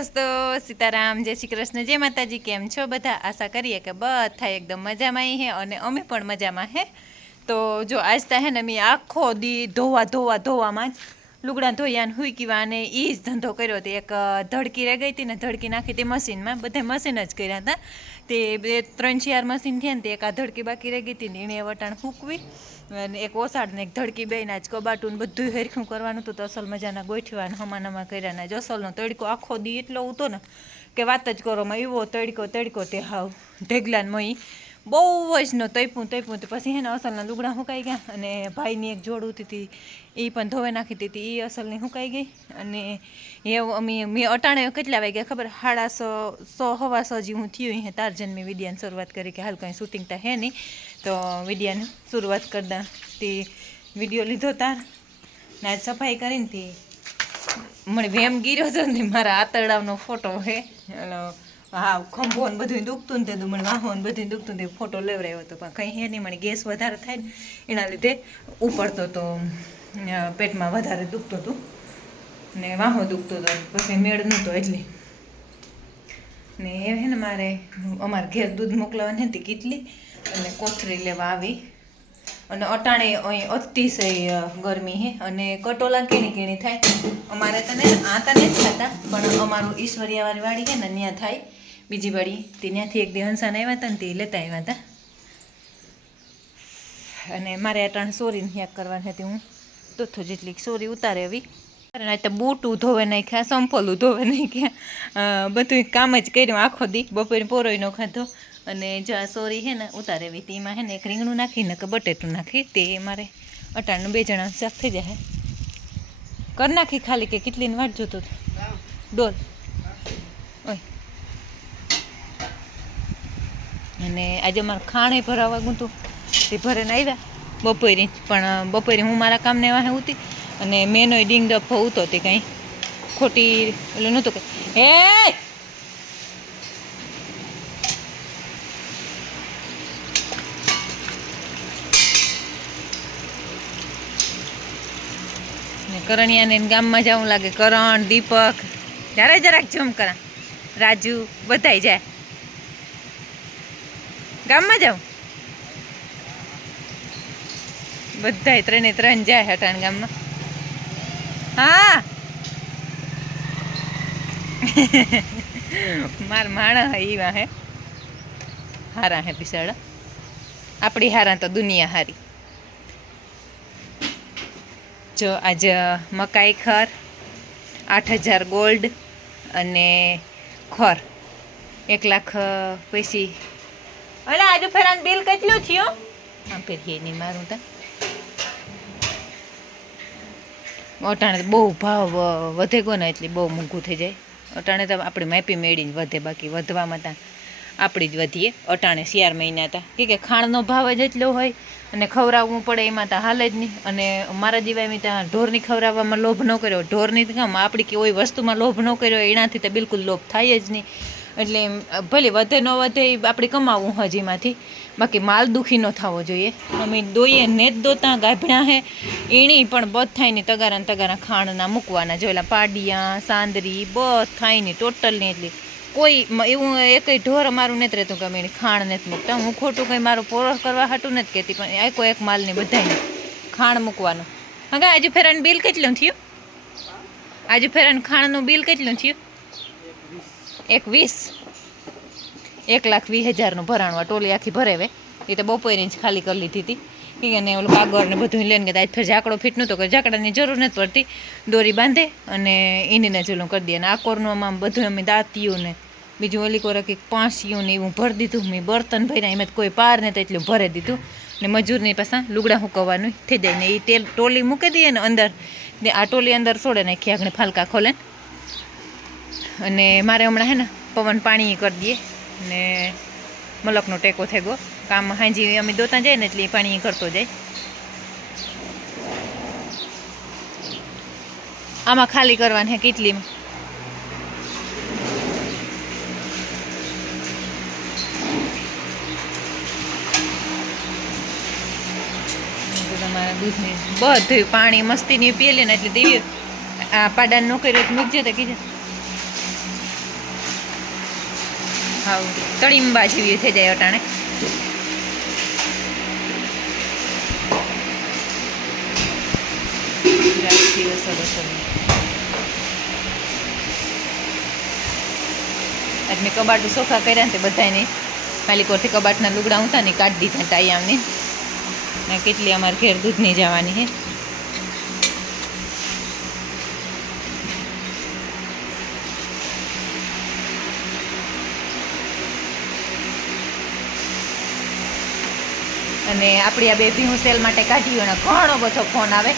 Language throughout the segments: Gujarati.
દોસ્તો, સીતારામ, જય શ્રી કૃષ્ણ, જય માતાજી, કેમ છો? બધા આશા કરીએ કે બધા એકદમ મજામાં હે અને અમે પણ મજામાં હે. તો જો આજ તા હે ને મેં આખો દી ધોવા ધોવા, ધોવામાં જ લુગડા ધોયાને હુઈકીવા અને એ જ ધંધો કર્યો હતો એક ધડકી રહી ગઈ હતી ને ધડકી નાખી હતી મશીનમાં બધે મશીન જ કર્યા હતા તે બે ત્રણ ચાર મશીન થયા ને તે એક આ ધડકી બાકી રહી ગઈ હતી ને એણે વટાણ ફૂંકવી અને એક ઓસાડ ને એક ધડકી બેયના જ કબાટું બધું હેરખું કરવાનું હતું તો અસલ મજાના ગોઠવા હમાનામાં કર્યા ને જસલનો તડકો આખો દી એટલો ઉતો ને કે વાત જ કરો માં એવો તડકો તડકો તે હાવ ઢેગલા ને મય. બહુ જ ન તૈપું તૈપું પછી એના અસલના લુગડા સુકાઈ ગયા અને ભાઈની એક જોડ ઉતી હતી. એ પણ ધોવે નાખી દીધી. એ અસલની સુકાઈ ગઈ. અને એ અમે મેં અટાણે કેટલા વાગ્યા ખબર? સાડા સો સો, હવા સો હું થયું હે તાર જન્મી વિડિયાની શરૂઆત કરી કે હાલ કંઈ શૂટિંગ તો હે નહીં. તો વિડિયાની શરૂઆત કરતા. તે વીડિયો લીધો તાર. ને આજ સફાઈ કરીને તે મને વેમ ગીર્યો હતો ને મારા આતરડાનો ફોટો હે. ઓલો હા, ખંભો ને બધું દુખતું ને તે મને વાહો ને બધું દુખતું તે ફોટો લેવડાવ્યો હતો. પણ કંઈ હે નહીં, મને ગેસ વધારે થાય ને એના લીધે ઉપડતો તો પેટમાં વધારે દુખતું હતું ને વાહો દુખતો હતો પછી મેળ નહોતો એટલે. ને એ હે ને મારે, અમારે ઘેર દૂધ મોકલાવાની હતી કેટલી, અને કોથળી લેવા આવી. અને અટાણે અહીં અતિશય ગરમી હે. અને કટોલા કેણી કેણી થાય. અમારે તને આ તને જ થતા પણ અમારું ઈશ્વરિયાવાળી વાડી છે ને, ત્યાં થાય. બીજી વાળી તે ત્યાંથી એક દી હંસાને આવ્યા હતા ને તે લેતા આવ્યા હતા. અને મારે અટાણે સોરીને ત્યાં કરવાની હતી હું તો જેટલી સોરી ઉતારે આવી અને તો બૂટું ધોવે નાખ્યા, સંપોલું ધોવે નાખ્યા. બધું કામ જ કર્યું, આખો દી બપોરે પોરોય નો ખાધો. અને જો આ સોરી છે ને ઉતારે એવી, તેમાં છે ને એક રીંગણું નાખી ને કે બટેટું નાખી, તે મારે અટાણનું બે જણા શાક થઈ જાય. કર નાખી ખાલી કે કેટલીને વાટ જોતો ડોલ અને આજે મારે ખાણે ભરાવા ગુંતું. તે ભરીને આવ્યા બપોરે પણ બપોરે હું મારા કામને વાહે ઉતી અને મેનો ડીંગ ડફો ઉતો તે કંઈ. ખોટી, એટલે નહોતું કે. હે કરણિયાને ગામમાં જવું લાગે. કરણ, દીપક. જ્યારે જરાક જમ કરા. રાજુ, બધાય જાય. ગામમાં જાઉં બધાય ત્રણે ત્રણ જાય હટાણ ગામમાં. હા. માર માણા હે, ઈ વાહે. હારા હે પિસાડા આપણી હારા તો દુનિયા હારી. જો આજે મકાઈ ખર, આઠ હજાર ગોલ્ડ અને ખોર. એક લાખ પૈસી અલા, આજુ ફેરાન બિલ કેટલું થયું? આમ ફેરીએ નહીં મારું તા. અટાણે બહુ ભાવ વધે ગયો ને એટલે બહુ મોંઘું થઈ જાય. અટાણે તો આપણે મેપી મેળીને વધે, બાકી વધવામાં તા આપણી જ વધીએ. અટાણે શિયાર મહિના હતા કે ખાણનો ભાવ જ એટલો હોય અને ખવડાવવું પડે એમાં તો હાલે જ નહીં. અને મારા જેવા એમ ત્યાં ઢોરની ખવડાવવામાં લોભ ન કર્યો. ઢોરની કામ આપણી કોઈ વસ્તુમાં લોભ ન કર્યો, એનાથી તો બિલકુલ લોભ થાય જ નહીં. એટલે ભલે વધે ન વધે એ આપણે કમાવું હજીમાંથી બાકી માલ દુખી ન થવો જોઈએ. અમે દોઈએ ને જ દોતા, ગાભણા હે. એણી પણ બધ થાય ને તગારા તગારા ખાણના મૂકવાના. જોયેલા પાડિયા, સાંદરી, બધ થાય ને ટોટલની એટલી. કોઈ એવું એકય ઢોર અમારું નથી રહેતું કે અમે એની ખાણ નથી મૂકતા. હું ખોટું કંઈ મારો પોરો કરવા હાટું નથી કહેતી, પણ એકો એક માલની બધાને ખાણ મૂકવાનું. હા આજુ ફેરાનું બિલ કેટલું થયું? આજુ ફેરાનું ખાણનું બિલ કેટલું થયું? એક વીસ એક લાખ વીસ હજારનું ભરાણવા ટોલી આખી ભરેવે. એ તો બપોરની જ ખાલી કરી લીધી હતી. કે અને ઓલું કાગળ ને બધું લઈને ગયા આજ ફેર ઝાકડો ફીટ નહોતો કે ઝાકડાની જરૂર નથી પડતી. દોરી બાંધે અને ઈનીને ચૂલું કરી દે. અને આ કોરનું આમ બધું અમે દાંતિયું ને બીજું ઓલી કોરા કંઈક પાંસિયું ને એવું ભરી દીધું. મેં બર્તન ભર્યા, એમાં કોઈ પાર ને તો એટલું ભરી દીધું. ને મજૂરની પાછા લુગડા હુકવવાનું થઈ જાય. ને એ તેલ ટોલી મૂકી દઈએ ને અંદર. ને આ ટોલી અંદર છોડે નાખી આગળ ફાલકા ખોલે. અને મારે હમણાં હે ને પવન પાણી કરી દઈએ ને મલકનો ટેકો થઈ ગયો. કામ હાંજી અમે દોતા જાય ને એટલે પાણી કરતો જાય. આમાં ખાલી કરવાની હે કેટલીમાં તમારા દૂધની બધું પાણી મસ્તીની પીએ ને એટલે દેવી આ પાડાને નો કર્યો મૂકજે તો કીધે હાવ તળીંબા જેવી થઈ જાય અટાણે. આજ મેં કબાટું સોફા કર્યા ને તે બધાને માલિકોરથી કબાટના લુગડા ઉતા ને કાઢી દીધા ટાયામને આમને. કેટલી અમારે ઘેર દૂધની જવાની હે. અને આપણી આ બે ભીહું સેલ માટે કાઢી અને ઘણો બધો ફોન આવે.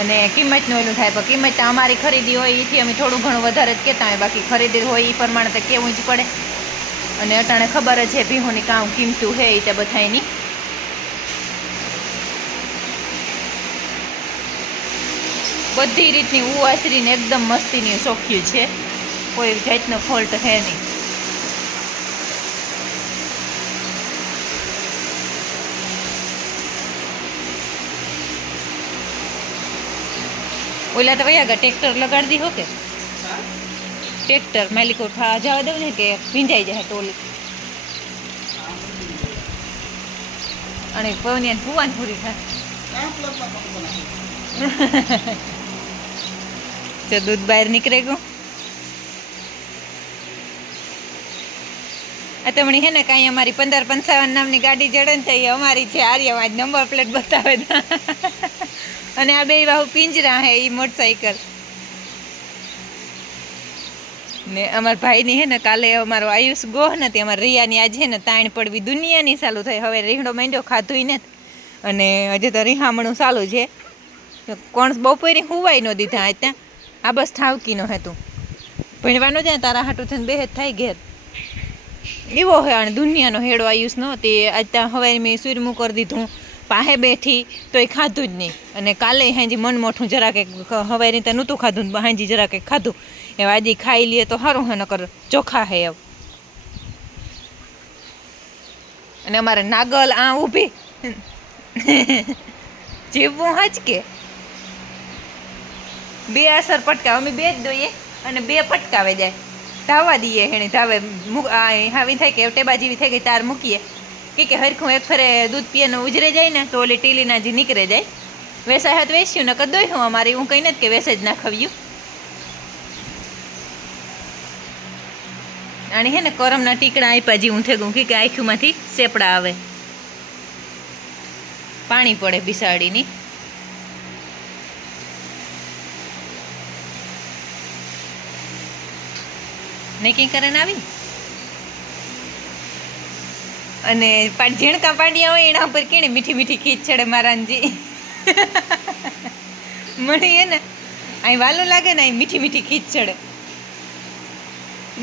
અને કિંમતનું એનું થાય, પણ કિંમત અમારી ખરીદી હોય, એથી અમે થોડું ઘણું વધારે જ કહેતા હોય, બાકી ખરીદી હોય એ પ્રમાણે તો કેવું જ પડે. અને અટાણે ખબર જ છે, ભીહોની કામ કિંમતું હે એ તે બધાની બધી રીતની ઉવાસરીને એકદમ મસ્તીની શોખ્યું છે. કોઈ જાતનો ફોલ્ટ હે નહીં. ઓલા તો વયા ગયા ટ્રેક્ટર લગાડી દીધો કે? ટ્રેક્ટર માલિકો થા જવા દઉં ને કે ભીંજાઈ જાય ટોલી. અને પવનિયાને ભુવાન પૂરી થાય. તો દૂધ બહાર નીકળે ગયું. તમને હે ને કાંઈ અમારી પંદર પંચાવન નામની ગાડી જડે ને તો એ અમારી છે આર્યવાજ નંબર પ્લેટ બતાવે. અને આ બે બાહુ પિંજરા હે એ મોટરસાઇકલ ને અમારા ભાઈની હે ને કાલે અમારો આયુષ ગોહ નથી અમારા રિયાની આજે ને તાણ પડવી દુનિયાની ચાલુ થઈ. હવે રીંગણો માંડ્યો ખાધું ને. અને હજી તો રીહામણું ચાલુ છે. કોણ બપોરે હુવાય ન દીધા ત્યાં. આ બસ ઠાવકીનો હતું ભણવાનો જાય તારા હાટું થઈને બેહેજ થાય ઘેર. એવો હે અને દુનિયાનો હેડો આયુષ નો તે આજ ત્યાં હવે મેં સૂરમું કરી દીધું. પાહે બેઠી તો એ ખાધું જ નહીં. અને કાલે હાંજી મન મોઠું જરા કે હવે રીતે નહોતું ખાધું હાંજી જરા કે ખાધું. એ આજે ખાઈ લઈએ તો સારું હે, નકર ચોખા હે એવ અને અમારે નાગલ આ ઊભી. જીવવું હચકે બે અસર પટકાવે અમે બે જ દોઈએ અને બે પટકાવે જાય. ધાવા દઈએ એને ધાવે મૂક- આ થાય કે ટેબા જેવી થઈ ગઈ, તાર મૂકીએ. કે હરખું એક ફરે દૂધ પીએ ઉજરે જાય ને તો ઓલી ટીલીના જે નીકળે જાય. વેસાય હાથ વેસ્યું ને કદોય હું અમારી, હું કહીને નથી કે વેસે જ ના ખવ્યું. અને હે ને કરમના ટીકડા આપ્યા જે ઊંઠે ગું કે આંખીમાંથી સેપડા આવે. પાણી પડે બિસાડીની. ને કંઈ કરે આવી? અને ઝીણકા પાડિયા હોય એના ઉપર કેણી મીઠી મીઠી ખીચ ચડે મારાનજી મને એ ને? અહીં વાલું લાગે ને અહીં મીઠી મીઠી ખીચ ચડે.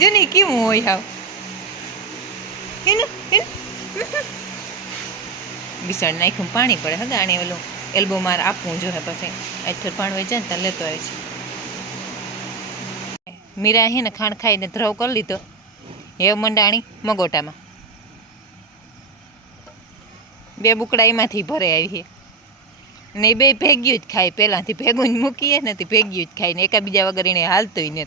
જો ને કેવું હોય હાવ. એનું નાખ્યું પાણી પડે. હગા, આને ઓલું એલ્બો માર આપવું જોઈએ પછી. આઠર પાણી હોય જાય ને ત્યાં લેતો આવે છે મીરા હે ને ખાણ ખાઈને ધ્રવ કરી લીધો. હેવ મંડાણી, મગોટામાં. બે બુકડા એમાંથી ભરે આવી છે ને એ બે ભેગ્યું જ ખાય. પહેલાંથી ભેગું જ મૂકીએ નથી ભેગ્યું જ ખાય ને એકાબીજા વગર એને હાલતોય નથી.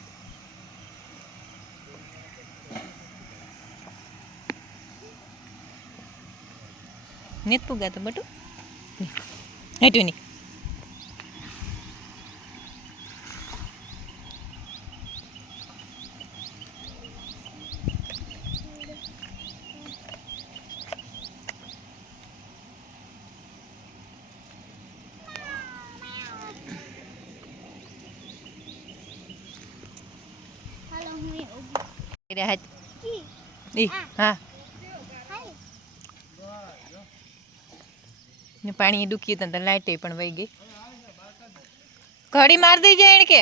નથી પુગાતો બટુ. હેટું નહીં કર્યા હાથ? ઈ હા ને પાણી ડૂક્યું તો લાઈટે પણ વહી ગઈ. ઘડી માર દઈ જાય એને કે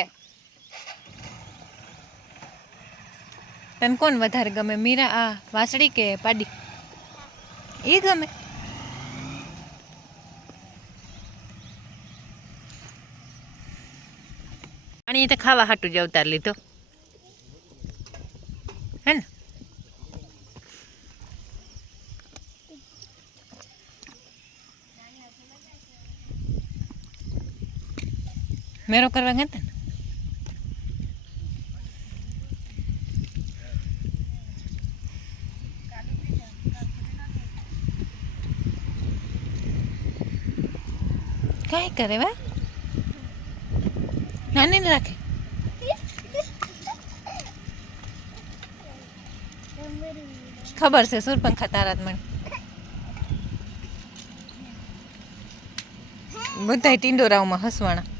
તને કોણ વધારે ગમે મીરા આ વાસળી કે પાડી? એ ગમે. પાણી તો ખાવા હાટું જ અવતાર લીધો. મેરો કરવા ગયા હતા ને કાંઈ કરે વા નાની ને રાખે ખબર છે સુરપંખા તારા મને બધા ટિંડોરાઓમાં હસવાણા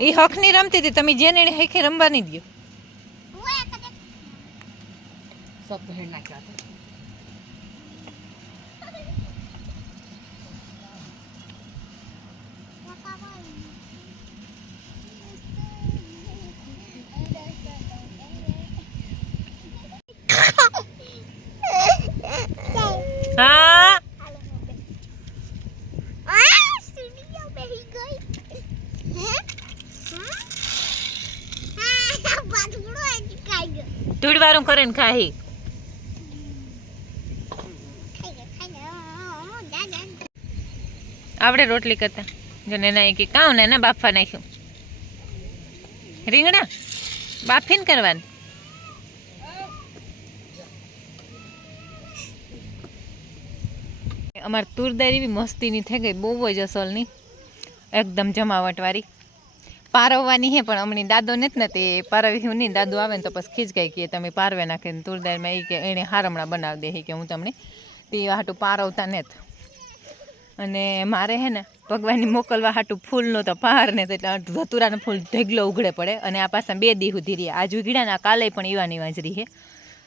એ હકની રમતી હતી તમે જેને એને હેખે રમવા નહીં દો ધૂળવાળું કરે ને ખાહી. આપણે રોટલી કરતા. જેને નેના એક કે, કાં ને એના બાફા નાખ્યું? રીંગણા? બાફીને કરવાનું? અમારે તુરદારી બી મસ્તીની થઈ ગઈ, બહુ જ અસલની. એકદમ જમાવટવાળી. પારવવાની હે, પણ હમણાં દાદો નથી ને તે પારવી હું નહીં દાદો આવે ને તો પછી ખીચકાઈ કે તમે પારવે નાખે ને તુરદારમાં એ કે એણે હારમણા બનાવી દે કે હું તમને. તે હાટું પારવતા નથી અને મારે હે ને, ભગવાનની મોકલવા હાટું ફૂલનો તો પાર ને એટલે ધતુરાનો ફૂલ ઢગલો ઉઘડે પડે અને આ પાછા બે દી સુધી રહે. આજ ઉઘડ્યા ને આ કાલે પણ એવાની વાંજરી હે.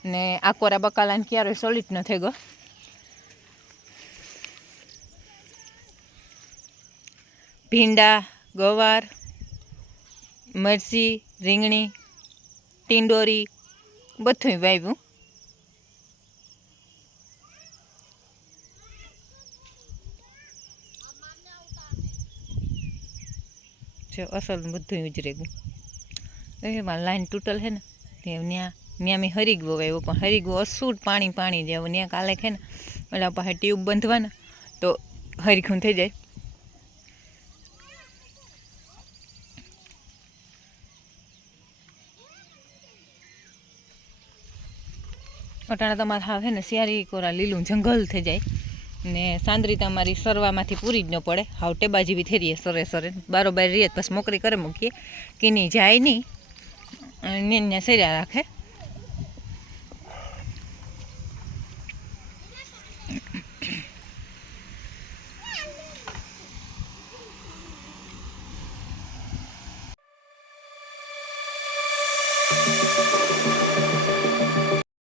ને આ કોરા બકાલાને ક્યારે સોલિટ ન થઈ ગયો ભીંડા, ગવાર મરચી રીંગણી, ટીંડોરી બધું વાવ્યું જો અસલ બધું ઉજરે ગયું એમાં લાઈન તૂટલ છે ને, તે ત્યાં ત્યાં મેં હરીગવો વાવ્યો પણ હરીગવો અસૂટ પાણી પાણી જેવું ત્યાં કાલે છે ને, ઓલા પાસે ટ્યુબ બંધવાના, તો હરીખું થઈ જાય. અટાણા તમારે હાવ છે ને, શિયાળી કોરા લીલું જંગલ થઈ જાય. ને સાંદરી તમારી સરવામાંથી પૂરી જ ન પડે. હાવ ટેબાજી બી થઈ રહીએ સરે સરે. બારોબાર રહીએ પછી મોકરી કરે મૂકીએ. કીની જાય નહીં. ને સર્યા રાખે.